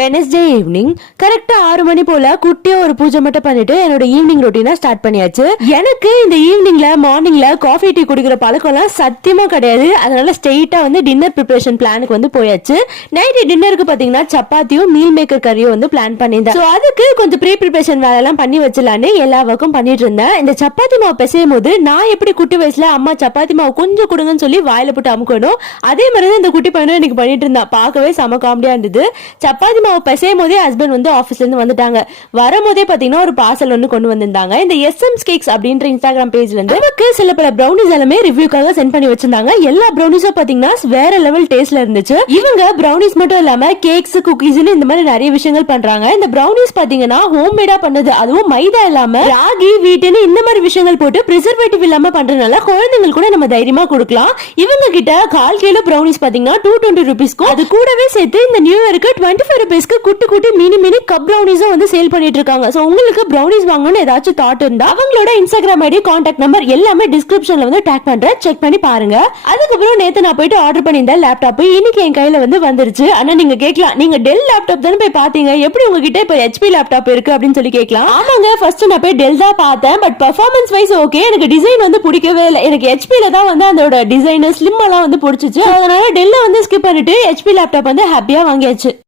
Wednesday evening கரெக்டா 6 மணி போல குட்டியா ஒரு பூஜை மட்டும் பண்ணிட்டு என்னோட ஈவினிங் ரொட்டீனா ஸ்டார்ட் பண்ணியாச்சு. எனக்கு இந்த ஈவினிங்ல மார்னிங்ல காஃபி டீ குடிக்கிற பழக்கம் எல்லாம் சத்தியமா கிடையாது. அதனால ஸ்ட்ரெயிட்டா வந்து டின்னர் ப்ரிப்பரேஷன் பிளானுக்கு வந்து போயாச்சு. நைட் டின்னருக்கு பாத்தீங்கன்னா சப்பாத்தியும் மீல் மேக்கர் கறியும் வந்து பிளான் பண்ணியிருந்தேன். சோ அதுக்கு கொஞ்சம் ப்ரீ ப்ரிப்பரேஷன் வேலை எல்லாம் பண்ணி வச்சலான்னு எல்லா ஒர்க்கும் பண்ணிட்டு இருந்தேன். இந்த சப்பாத்தி மாவு பிசையும் போது நான் எப்படி குட்டி வயசுல அம்மா சப்பாத்தி மாவு கொஞ்சம் கொடுங்கன்னு சொல்லி வாயில போட்டு அமுக்கணும், அதே மாதிரி இந்த குட்டி பையனும் எனக்கு பண்ணிட்டு இருந்தான். பார்க்கவே செம காமெடியா இருந்தது. சப்பாத்தி பெசையும் போதே ஹஸ்பண்ட் வந்து ஆபீஸ்ல இருந்து வந்துட்டாங்க. வரும்போதே பாத்தீங்கன்னா ஒரு பார்சல் ஒன்னு கொண்டு வந்திருந்தாங்க. இந்த எஸ்எம்ஸ் கேக்ஸ் அப்படின்ற இன்ஸ்டாகிராம் பேஜ்ல இருந்து நமக்கு சில பல பிரவுனிஸ் எல்லாமே ரிவ்யூக்காக சென்ட் பண்ணி வச்சிருந்தாங்க. எல்லா பிரவுனிஸும் பாத்தீங்கன்னா வேற லெவல் டேஸ்ட்ல இருந்துச்சு. இவங்க பிரவுனிஸ் மட்டும் இல்லாம கேக்ஸ் குக்கீஸ்னு இந்த மாதிரி நிறைய விஷயங்கள் பண்றாங்க. இந்த பிரவுனிஸ் பாத்தீங்கன்னா ஹோம் மேடா பண்ணது, அதுவும் மைதா இல்லாம ராகி வீட்டுன்னு இந்த மாதிரி விஷயங்கள் போட்டு பிரிசர்வேட்டிவ் இல்லாம பண்றதுனால குழந்தைங்களுக்கு கூட நம்ம தைரியமா கொடுக்கலாம். இவங்க கிட்ட 1/4 கிலோ பிரவுனிஸ் பாத்தீங்கன்னா 220 rupeesக்கும் அது கூடவே சேர்த்து இந்த நியூ இயருக்கு 25 rupees குட்டி குட்டி மினி கப் பிரவுனிஸும் வந்து சேல் பண்ணிட்டு இருக்காங்க. சோ உங்களுக்கு பிரவுனிஸ் வாங்கணும்னு ஏதாச்சும் தாட் இருந்தா அவங்களோட இன்ஸ்டாகிராம் ஐடி, கான்டாக்ட் நம்பர் எல்லாமே டிஸ்கிரிப்ஷன்ல வந்து டேக் பண்றேன், செக் பண்ணி பாருங்க. அதுக்கப்புறம் நேத்து நான் போயிட்டு ஆர்டர் பண்ணியிருந்த லேப்டாப் இன்னைக்கு என் கையில வந்து வந்துருச்சு. ஆனா நீங்க கேட்கலாம், நீங்க டெல் லேப்டாப் தானே போய் பாத்தீங்க, எப்படி உங்ககிட்ட இப்ப HP லேப்டாப் இருக்கு அப்படின்னு சொல்லி கேட்கலாம். ஆமாங்க, ஃபர்ஸ்ட் நான் போய் டெல் தான் பார்த்தேன். பட் பெர்ஃபார்மன்ஸ் வைஸ் ஓகே, எனக்கு டிசைன் வந்து பிடிக்கவே இல்லை. எனக்கு HP ல தான் வந்து அதோட டிசைன் ஸ்லிம் எல்லாம் வந்து பிடிச்சிச்சு. அதனால டெல்ல வந்து ஸ்கிப் பண்ணிட்டு HP லேப்டாப் வந்து ஹாப்பியா வாங்கியாச்சு.